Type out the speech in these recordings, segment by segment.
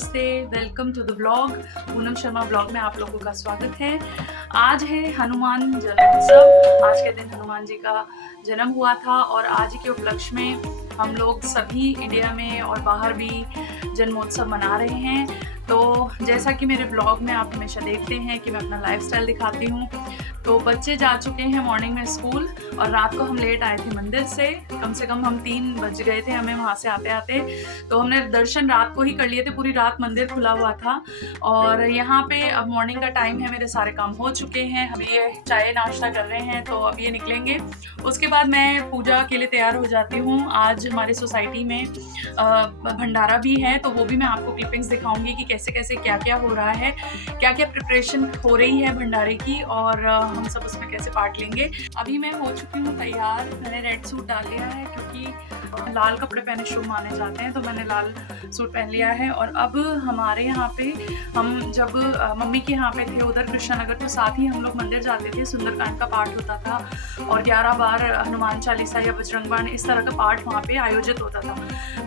नमस्ते, welcome to the blog. Poonam Sharma blog में आप लोगों का स्वागत है। आज है हनुमान जन्मोत्सव। आज के दिन हनुमान जी का जन्म हुआ था और आज के उपलक्ष्य में हम लोग सभी इंडिया में और बाहर भी जन्मोत्सव मना रहे हैं। तो जैसा कि मेरे ब्लॉग में आप हमेशा देखते हैं कि मैं अपना लाइफस्टाइल दिखाती हूँ। तो बच्चे जा चुके हैं मॉर्निंग में स्कूल और रात को हम लेट आए थे मंदिर से। कम से कम हम 3 बज गए थे हमें वहाँ से आते आते। तो हमने दर्शन रात को ही कर लिए थे, पूरी रात मंदिर खुला हुआ था। और यहाँ पे अब मॉर्निंग का टाइम है, मेरे सारे काम हो चुके हैं। हम ये चाय नाश्ता कर रहे हैं तो अब ये निकलेंगे। उसके बाद मैं पूजा के लिए तैयार हो जाती हूँ। आज हमारी सोसाइटी में भंडारा भी है, तो वो भी मैं आपको क्लिपिंग्स दिखाऊंगी कि कैसे कैसे क्या क्या हो रहा है, क्या क्या प्रिपरेशन हो रही है भंडारे की और हम सब उसमें कैसे पार्ट लेंगे। अभी मैं हो चुकी हूँ तैयार। मैंने रेड सूट डाल लिया है क्योंकि लाल कपड़े पहने शुभ माने जाते हैं, तो मैंने लाल सूट पहन लिया है। और अब हमारे यहाँ पे हम जब मम्मी के यहाँ पे थे उधर कृष्णानगर, तो साथ ही हम लोग मंदिर जाते थे। सुंदरकांड का पाठ होता था और 11 बार हनुमान चालीसा या बजरंग बाण इस तरह का पाठ वहाँ पे आयोजित होता था।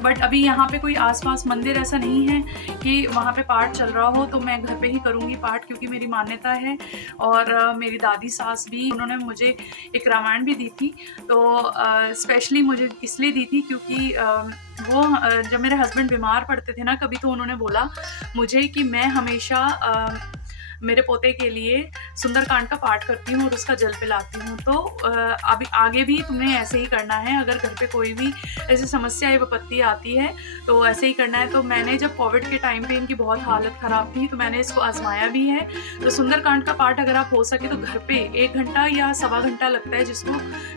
बट अभी यहाँ पे कोई आसपास मंदिर ऐसा नहीं है कि वहाँ पे पाठ चल रहा हो, तो मैं घर पे ही करूँगी पाठ क्योंकि मेरी मान्यता है। और मेरी दादी सास भी, उन्होंने मुझे एक रामायण भी दी थी। तो स्पेशली मुझे इसलिए दी थी क्योंकि वो जब मेरे हस्बैंड बीमार पड़ते थे ना कभी, तो उन्होंने बोला मुझे कि मैं हमेशा मेरे पोते के लिए सुंदरकांड का पाठ करती हूँ और उसका जल पिलाती हूँ। तो अभी आगे भी तुम्हें ऐसे ही करना है। अगर घर पे कोई भी ऐसी समस्या या विपत्ति आती है तो ऐसे ही करना है। तो मैंने जब कोविड के टाइम पे इनकी बहुत हालत ख़राब थी तो मैंने इसको आजमाया भी है। तो सुंदरकांड का पाठ अगर आप हो सके तो घर पे 1 घंटा या सवा घंटा लगता है, जिसको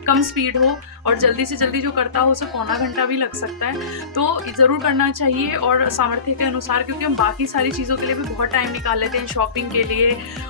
कम स्पीड हो और जल्दी से जल्दी जो करता हो उसे पौना घंटा भी लग सकता है। तो ज़रूर करना चाहिए और सामर्थ्य के अनुसार, क्योंकि हम बाकी सारी चीज़ों के लिए भी बहुत टाइम निकाल लेते हैं, शॉपिंग के लिए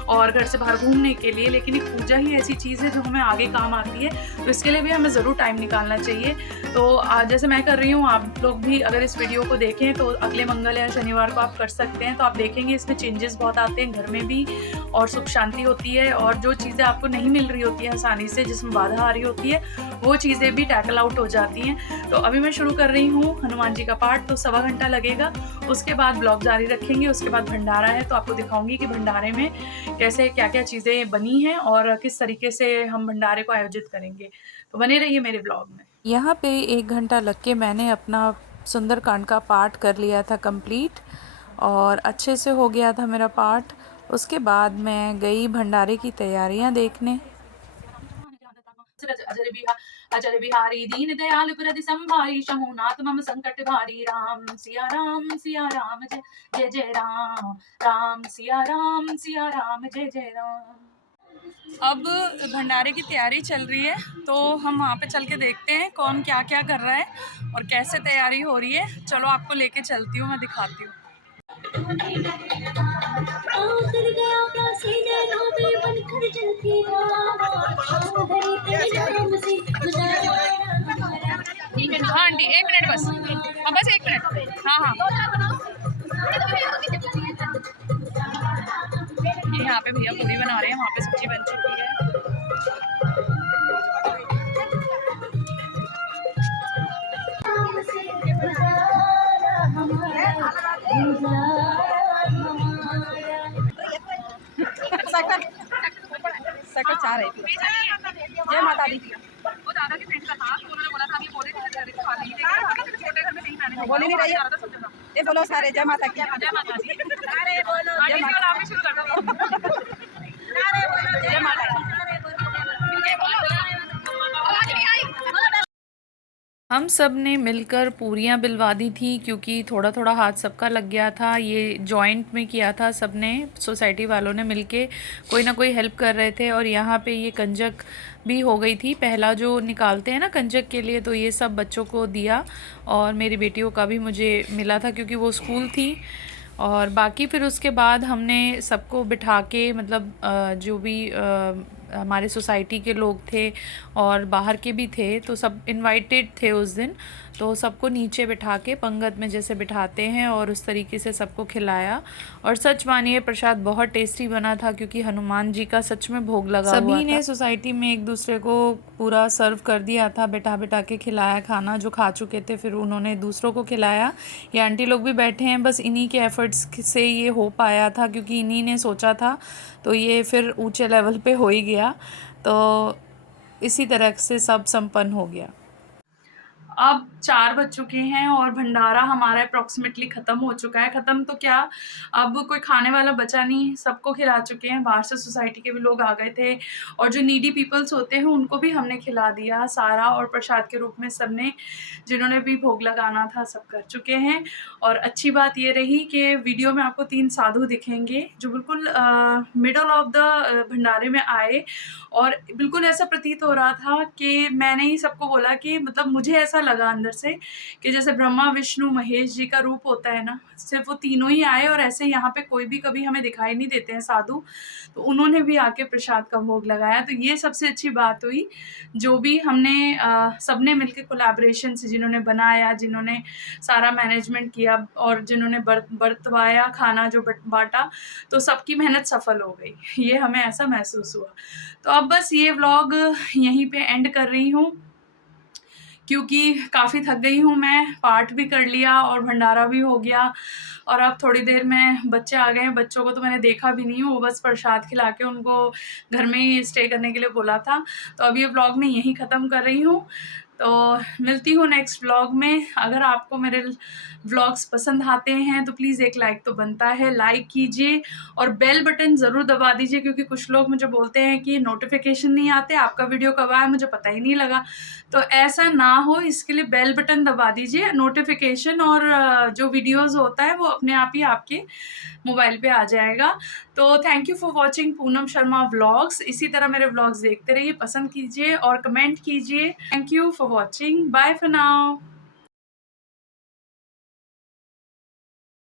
और घर से बाहर घूमने के लिए, लेकिन एक पूजा ही ऐसी चीज़ है जो हमें आगे काम आती है। तो इसके लिए भी हमें ज़रूर टाइम निकालना चाहिए। तो जैसे मैं कर रही हूँ, आप लोग भी अगर इस वीडियो को देखें तो अगले मंगल या शनिवार को आप कर सकते हैं। तो आप देखेंगे इसमें चेंजेस बहुत आते हैं घर में भी, और सुख शांति होती है। और जो चीज़ें आपको नहीं मिल रही होती हैं आसानी से, जिसमें बाधा आ रही होती है, वो चीज़ें भी टैकल आउट हो जाती हैं। तो अभी मैं शुरू कर रही हूँ हनुमान जी का पाठ। तो सवा घंटा लगेगा, उसके बाद ब्लॉग जारी रखेंगे। उसके बाद भंडारा है, तो आपको दिखाऊंगी कि भंडारे में कैसे क्या क्या चीज़ें बनी हैं और किस तरीके से हम भंडारे को आयोजित करेंगे। तो बने रहिए मेरे ब्लॉग में। यहाँ पे 1 घंटा लग के मैंने अपना सुंदरकांड का पाठ कर लिया था कंप्लीट, और अच्छे से हो गया था मेरा पाठ। उसके बाद मैं गई भंडारे की तैयारियां देखने। अजर बिहारी दीन दयाल प्रति संभारी शमुनाथ मम संकट भारी। राम सिया राम जय जय जय राम। राम सिया राम जय जय राम। अब भंडारे की तैयारी चल रही है, तो हम वहाँ पे चल के देखते हैं कौन क्या क्या कर रहा है और कैसे तैयारी हो रही है। चलो आपको लेके चलती हूँ, मैं दिखाती हूँ। हाँ आंटी 1 मिनट बस, हाँ बस 1 मिनट। हाँ हाँ, ये यहाँ पे भैया पूरी बना रहे हैं, वहाँ पे सब्जी बन चुकी है। सेक्टर 4 है। जय माता दी। वो दादा की फ्रेंड का था, तो उन्होंने बोला था अभी बोले थे घर खा नहीं देंगे, छोटे घर में नहीं मैंने बोली नहीं रही। ये बोलो सारे जय माता की। जय माता दी। अरे बोलो जय माता दी। शुरू कर दो। अरे बोलो जय माता दी। आवाज नहीं आई। हम सब ने मिलकर पूरियाँ बिलवा दी थी, क्योंकि थोड़ा थोड़ा हाथ सबका लग गया था। ये जॉइंट में किया था सबने, सोसाइटी वालों ने मिलके कोई ना कोई हेल्प कर रहे थे। और यहाँ पे ये कंजक भी हो गई थी, पहला जो निकालते हैं ना कंजक के लिए, तो ये सब बच्चों को दिया। और मेरी बेटियों का भी मुझे मिला था क्योंकि वो स्कूल थी। और बाकी फिर उसके बाद हमने सबको बिठा के, मतलब जो भी हमारे सोसाइटी के लोग थे और बाहर के भी थे, तो सब इनवाइटेड थे उस दिन। तो सबको नीचे बिठा के पंगत में जैसे बिठाते हैं और उस तरीके से सबको खिलाया। और सच मानिए प्रसाद बहुत टेस्टी बना था, क्योंकि हनुमान जी का सच में भोग लगा हुआ था। सभी ने सोसाइटी में एक दूसरे को पूरा सर्व कर दिया था, बिठा बिठा के खिलाया खाना। जो खा चुके थे फिर उन्होंने दूसरों को खिलाया। ये आंटी लोग भी बैठे हैं, बस इन्हीं के एफर्ट्स से ये हो पाया था, क्योंकि इन्हीं ने सोचा था, तो ये फिर ऊंचे लेवल पे हो ही गया। तो इसी तरह से सब संपन्न हो गया। अब 4 बज चुके हैं और भंडारा हमारा अप्रॉक्सीमेटली ख़त्म हो चुका है। ख़त्म तो क्या, अब कोई खाने वाला बचा नहीं, सबको खिला चुके हैं। बाहर से सोसाइटी के भी लोग आ गए थे और जो नीडी पीपल्स होते हैं उनको भी हमने खिला दिया सारा, और प्रसाद के रूप में सबने जिन्होंने भी भोग लगाना था सब कर चुके हैं। और अच्छी बात ये रही कि वीडियो में आपको 3 साधु दिखेंगे जो बिल्कुल मिडल ऑफ द भंडारे में आए, और बिल्कुल ऐसा प्रतीत हो रहा था कि मैंने ही सबको बोला कि मतलब मुझे ऐसा लगा अंदर से कि जैसे ब्रह्मा विष्णु महेश जी का रूप होता है ना, सिर्फ वो तीनों ही आए, और ऐसे यहाँ पे कोई भी कभी हमें दिखाई नहीं देते हैं साधु, तो उन्होंने भी आके प्रसाद का भोग लगाया। तो ये सबसे अच्छी बात हुई, जो भी हमने सबने मिलके कोलैबोरेशन से, जिन्होंने बनाया, जिन्होंने सारा मैनेजमेंट किया और जिन्होंने बर्तवाया खाना जो बांटा, तो सबकी मेहनत सफल हो गई, ये हमें ऐसा महसूस हुआ। तो अब बस ये व्लॉग यहीं पे एंड कर रही हूँ, क्योंकि काफ़ी थक गई हूँ मैं। पाठ भी कर लिया और भंडारा भी हो गया, और अब थोड़ी देर में बच्चे आ गए हैं। बच्चों को तो मैंने देखा भी नहीं, वो बस प्रसाद खिला के उनको घर में ही स्टे करने के लिए बोला था। तो अब ये व्लॉग मैं यहीं ख़त्म कर रही हूँ, तो मिलती हूँ नेक्स्ट व्लॉग में। अगर आपको मेरे व्लॉग्स पसंद आते हैं तो प्लीज़ एक लाइक तो बनता है, लाइक कीजिए और बेल बटन ज़रूर दबा दीजिए, क्योंकि कुछ लोग मुझे बोलते हैं कि नोटिफिकेशन नहीं आते, आपका वीडियो कब आया मुझे पता ही नहीं लगा। तो ऐसा ना हो, इसके लिए बेल बटन दबा दीजिए, नोटिफिकेशन और जो वीडियोज़ होता है वो अपने आप ही आपके मोबाइल पे आ जाएगा। तो thank you for watching Poonam Sharma vlogs. इसी तरह मेरे व्लॉग्स देखते रहिए, पसंद कीजिए और कमेंट कीजिए। Thank you for watching, bye for now.